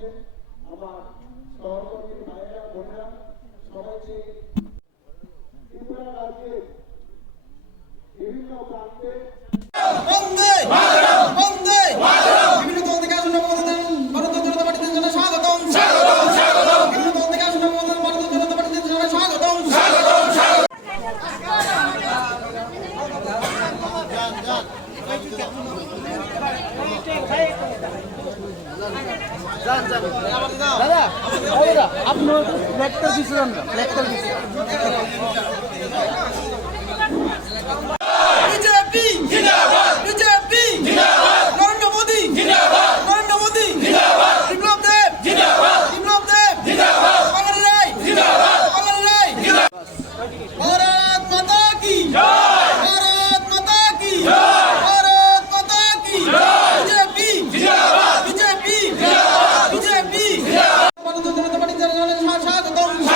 করছেন আমার সহকর্মী ভাইয়েরা বোনেরা সবাইকে ত্রিপুরা রাজ্যের বিভিন্ন প্রান্তে বন্দে বন্দে বিভিন্ন দল থেকে আসুন ভারতীয় জনতা পার্টিতে জানাই স্বাগতম স্বাগতম স্বাগতম বিভিন্ন দল থেকে আসুন ভারতীয় জনতা পার্টিতে জানাই স্বাগতম স্বাগতম দাদা দাদা আপনার ফ্ল্যাগটার পিছনে আমরা ফ্ল্যাগটার পিছনে বিজেপি জিন্দাবাদ বিজেপি জিন্দাবাদ নরেন্দ্র মোদি জিন্দাবাদ নরেন্দ্র মোদি জিন্দাবাদ বিপ্লব দেব জিন্দাবাদ বিপ্লব দেব জিন্দাবাদ কল্যাণী রায় জিন্দাবাদ কল্যাণী রায় জিন্দাবাদ ভারত মাতা কি জয় ভারত মাতা কি জয় ভারত মাতা কি জয় বিজেপি জিন্দাবাদ বিজেপি জিন্দাবাদ বিজেপি জিন্দাবাদ ভারতীয় জনতা পার্টি জানাই স্বাগতম